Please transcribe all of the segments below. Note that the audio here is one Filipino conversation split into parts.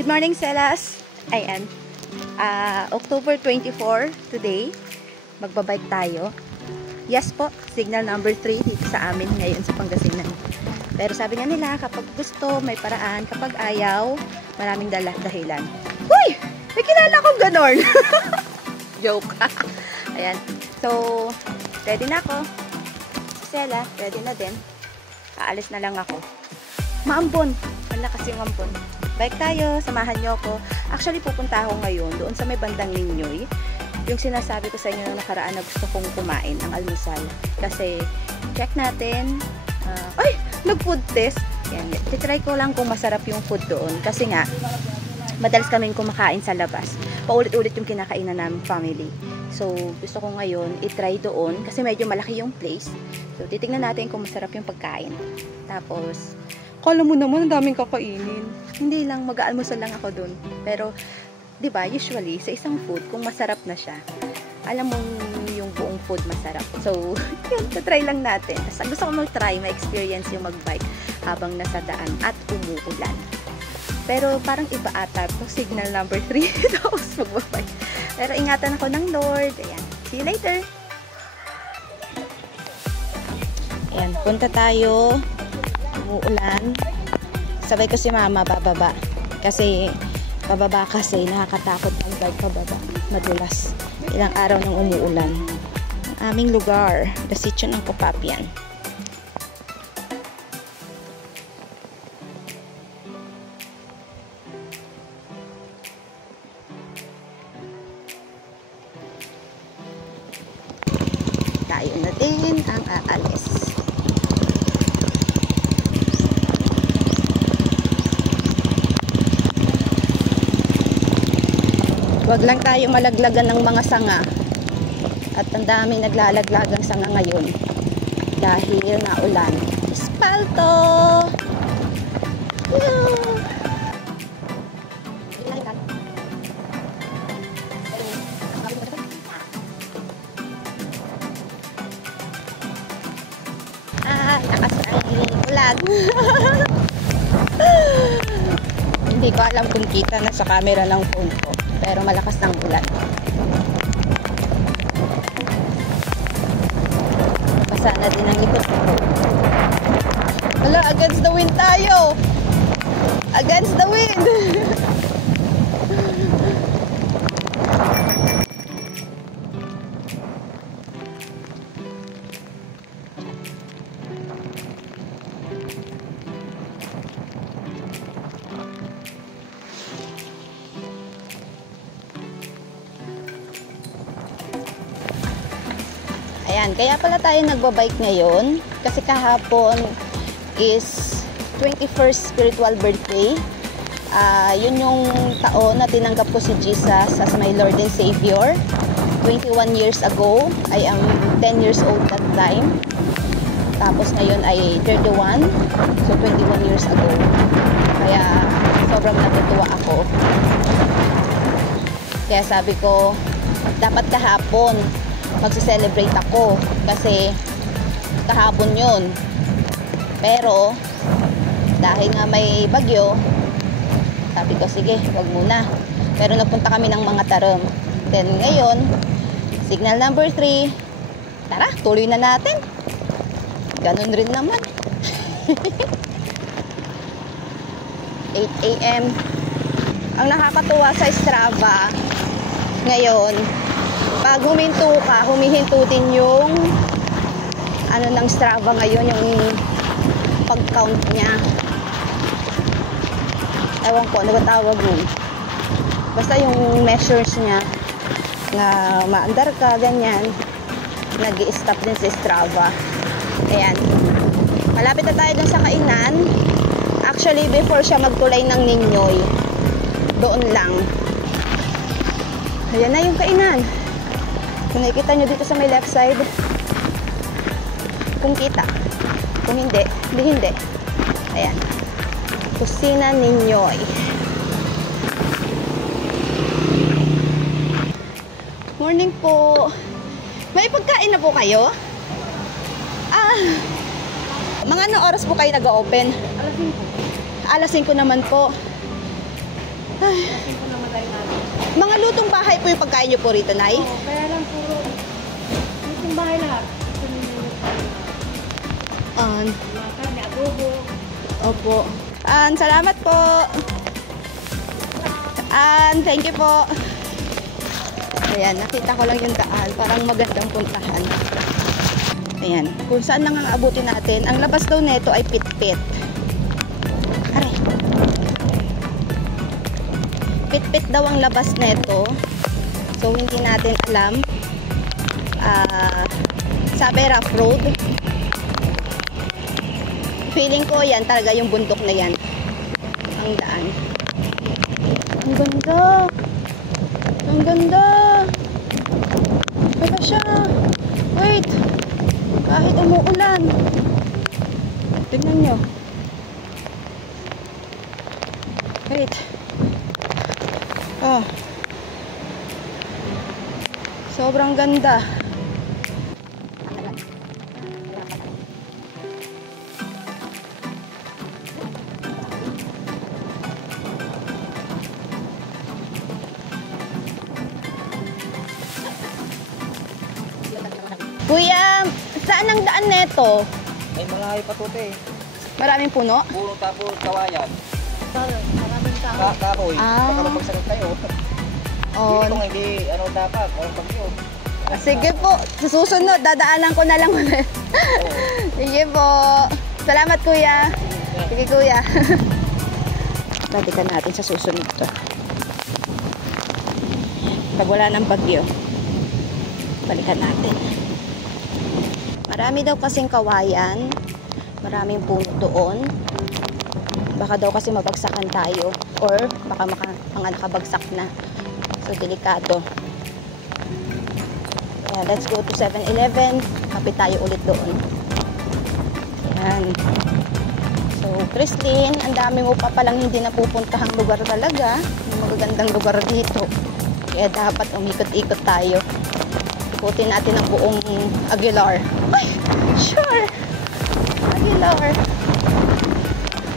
Good morning, Selas. Ayan. October 24 today. Magbabike tayo. Yes po, signal number 3 dito sa amin ngayon sa Pangasinan. Pero sabi nga nila, kapag gusto, may paraan. Kapag ayaw, maraming dahilan. Uy! May kilala kong ganon! Joke. Ayan. So, ready na ako. Si Sela, ready na din. Aalis na lang ako. Maambon. Malakas yung ambon. Bike tayo, samahan nyo ako. Actually, pupunta ako ngayon doon sa may bandang Ninoy. Yung sinasabi ko sa inyo nung nakaraan na gusto kong kumain ng almusal. Kasi, check natin. Ay! Nag-food test. Yan. Titry ko lang kung masarap yung food doon. Kasi nga, madalas kaming kumakain sa labas. Paulit-ulit yung kinakainan namin family. So, gusto ko ngayon i-try doon. Kasi medyo malaki yung place. So, titignan natin kung masarap yung pagkain. Tapos, kala mo naman, ang daming kakainin. Hindi lang, mag-aalmusal lang ako dun. Pero, di ba usually, sa isang food, kung masarap na siya, alam mo yung buong food masarap. So, yun, try lang natin. Tapos, gusto ko mag-try, ma-experience yung mag-bike habang nasa daan at umuulan. Pero, parang iba ata ito, signal number 3. Tapos, mag-bike. Pero, ingatan ako ng Lord. Ayan. See you later. Ayan, punta tayo. Umuulan. Sabay ko si mama bababa. Kasi pababa kasi nakakatakot ang bike pababa. Madulas. Ilang araw nang umuulan. Ang aming lugar. The Sitio ng Copapian. Tayo na din ang aalis. Huwag lang tayo malaglagan ng mga sanga. At ang daming naglalaglagang sanga ngayon. Dahil naulan. Espalto! Lakas ng ulan. Hindi ko alam kung kita na sa camera ng phone ko. Pero malakas ng ulan. Basa na din ang likod ko. Hala, against the wind tayo! Against the wind! Ayan, kaya pala tayo nagbabike ngayon kasi kahapon is 21st spiritual birthday. Yun yung taon na tinanggap ko si Jesus as my Lord and Savior. 21 years ago, I am 10 years old that time. Tapos ngayon ay 31, so 21 years ago. Kaya sobrang natutuwa ako. Kaya sabi ko, dapat kahapon magse-celebrate ako kasi kahapon yun. Pero dahil nga may bagyo, sabi ko sige, wag muna. Pero nagpunta kami ng mga Tarom. Then ngayon, signal number 3. Tara, tuloy na natin. Ganun rin naman. 8 AM. Ang nakakatuwa sa Strava ngayon, pag huminto ka, humihinto din yung ano ng Strava ngayon, yung pag-count niya. Ewan ko, ano ba tawag nun? Basta yung measures niya na maandar ka, ganyan, nag-i-stop din sa Strava. Ayan. Malapit na tayo dun sa kainan. Actually, before siya magkulay ng Ninoy, doon lang. Ayan na yung kainan. Kung nakikita nyo dito sa may left side, kung kita, kung hindi, hindi. Ayan. Kusina Ninoy. Morning po. May pagkain na po kayo? Mga anong oras po kayo nag-open? Alas 5. Alas 5 naman po. Kasi po naman tayo natin. Mga lutong bahay po yung pagkain nyo po rito, Nay? Oo, kaya lang puro yung bahay lahat. Mga karne, adobo. Opo. Salamat po. Thank you po. Ayan, nakita ko lang yung daan. Parang magandang puntahan. Ayan, kung saan lang ang abutin natin. Ang labas daw nito ay Pitpit. Aray. Pitpit daw ang labas nito. So, hindi natin alam. Sabi rough road. Feeling ko yan talaga yung bundok na yan. Ang daan. Ang ganda. Ang ganda. Wala siya. Wait. Kahit umuulan. Tignan nyo. Wait. Oh. Sobrang ganda. Kuya, saan ang daan neto? Ay, malayo pa to, te. Maraming puno? Puro tapos kawayan. Maraming tao. Kahoy. Ah. Baka mapagsagot tayo. Oh. Hindi, dapat. Walang pagyo. Sige po, sa susunod, dadaanan ko na lang ulit. Sige po. Salamat, kuya. Sige, kuya. Balikan natin sa susunod to. Pag wala ng bagyo, balikan natin. Marami daw kasing kawayan. Maraming puno doon. Baka daw kasi mabagsakan tayo. Or baka mga nakabagsak na. So, delikado. Kaya, let's go to 7-Eleven. Kapit tayo ulit doon. Ayan. So, Christine, ang dami mo pa palang hindi napupuntahang lugar talaga. May magagandang lugar dito. Kaya dapat umikot-ikot tayo. Ikutin natin ang buong Aguilar. Ay, sure! Aguilar.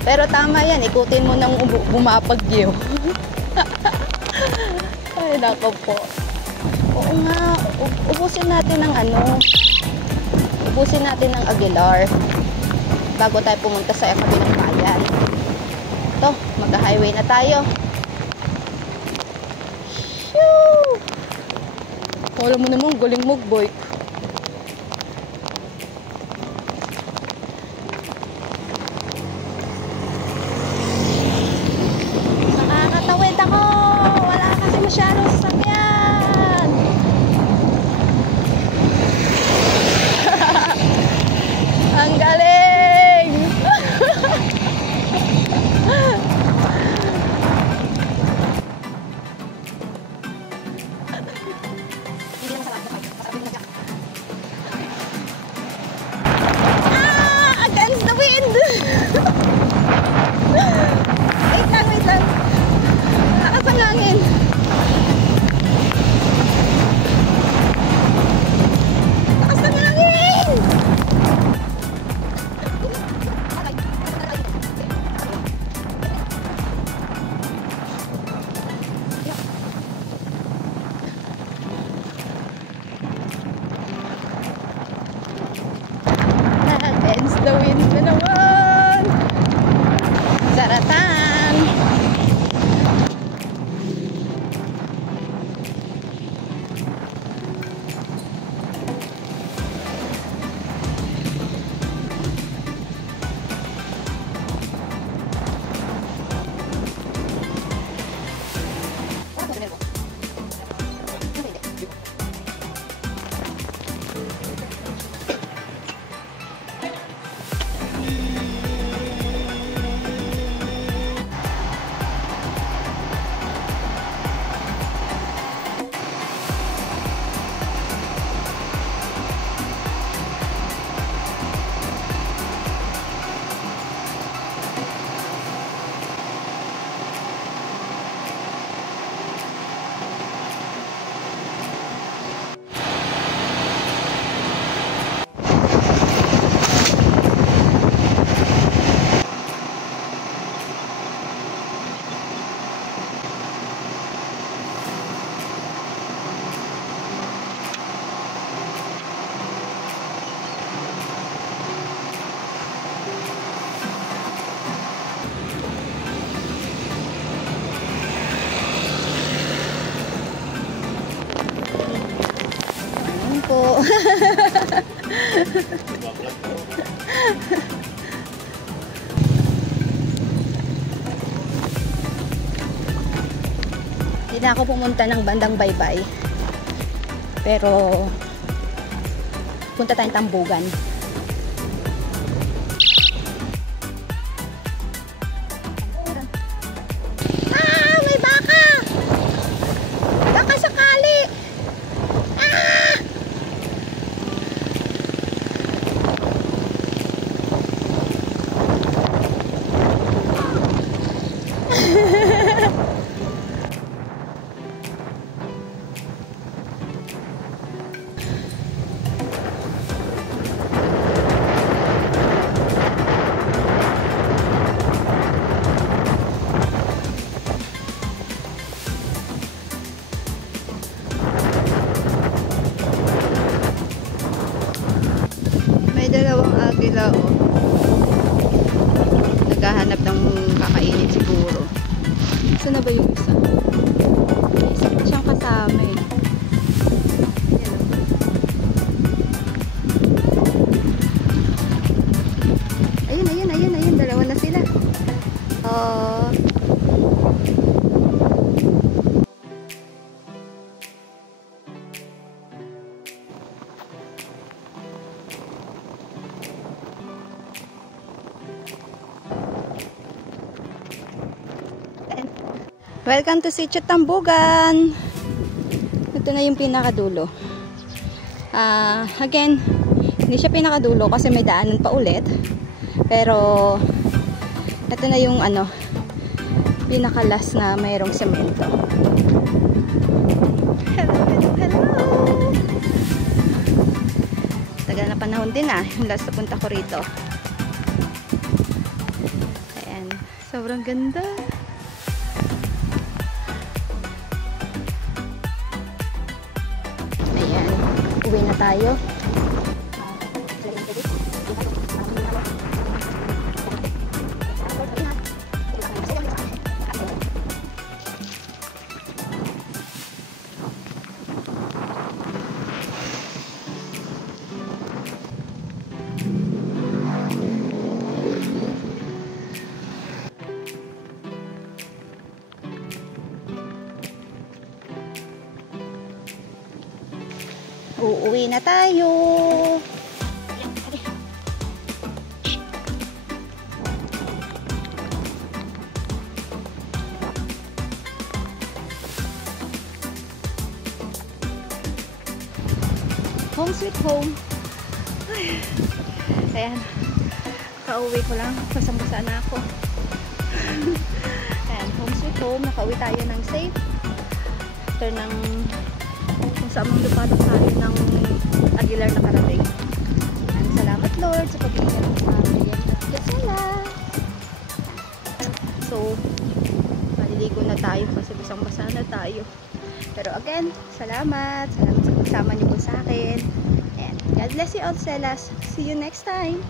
Pero tama yan, ikutin mo nang bumapagyo. Ay, nako po. Oo nga, ubusin natin ng ubusin natin ng Aguilar bago tayo pumunta sa kabilang bayan. Ito, mag-highway na tayo. Shoo! Alam mo naman, galing mag-bike. Nakakatawid ako! Wala kasi masyadong sasakyan! Ang galing! na ako pumunta ng bandang Baybay. Pero punta tayong Tambugan. Ah, may baka! Baka sakali! Ah! May dalawang agila, oh. Naghahanap ng kakainin siguro. Saan na ba yung isa? Isa pa siyang kasama eh. Ayun, ayun, ayun, ayun. Dalawa na sila. Oh. Welcome to Sitio Tambugan. Ito na yung pinakadulo. Again, hindi siya pinakadulo kasi may daanan pa ulit. Pero ito na yung ano, pinakalas na mayroong semento. Hello, hello, hello. Tagal na panahon din yung last na punta ko rito. Ayan, sobrang ganda. Uwi na tayo. Uuwi na tayo. Home sweet home. Ayan. Kauwi ko lang. Basang-basa na ako. Ayan. Home sweet home. Nakauwi tayo ng safe. After ng kung saan mong lupatok tayo ng Aguilar na karating. Salamat Lord sa pagbigyan ng sa amin at Gasela. So, maliligo na tayo kasi basang-basa na tayo. Pero again, salamat. Salamat sa pagsama niyo po sa akin. And God bless you all, Selas. See you next time.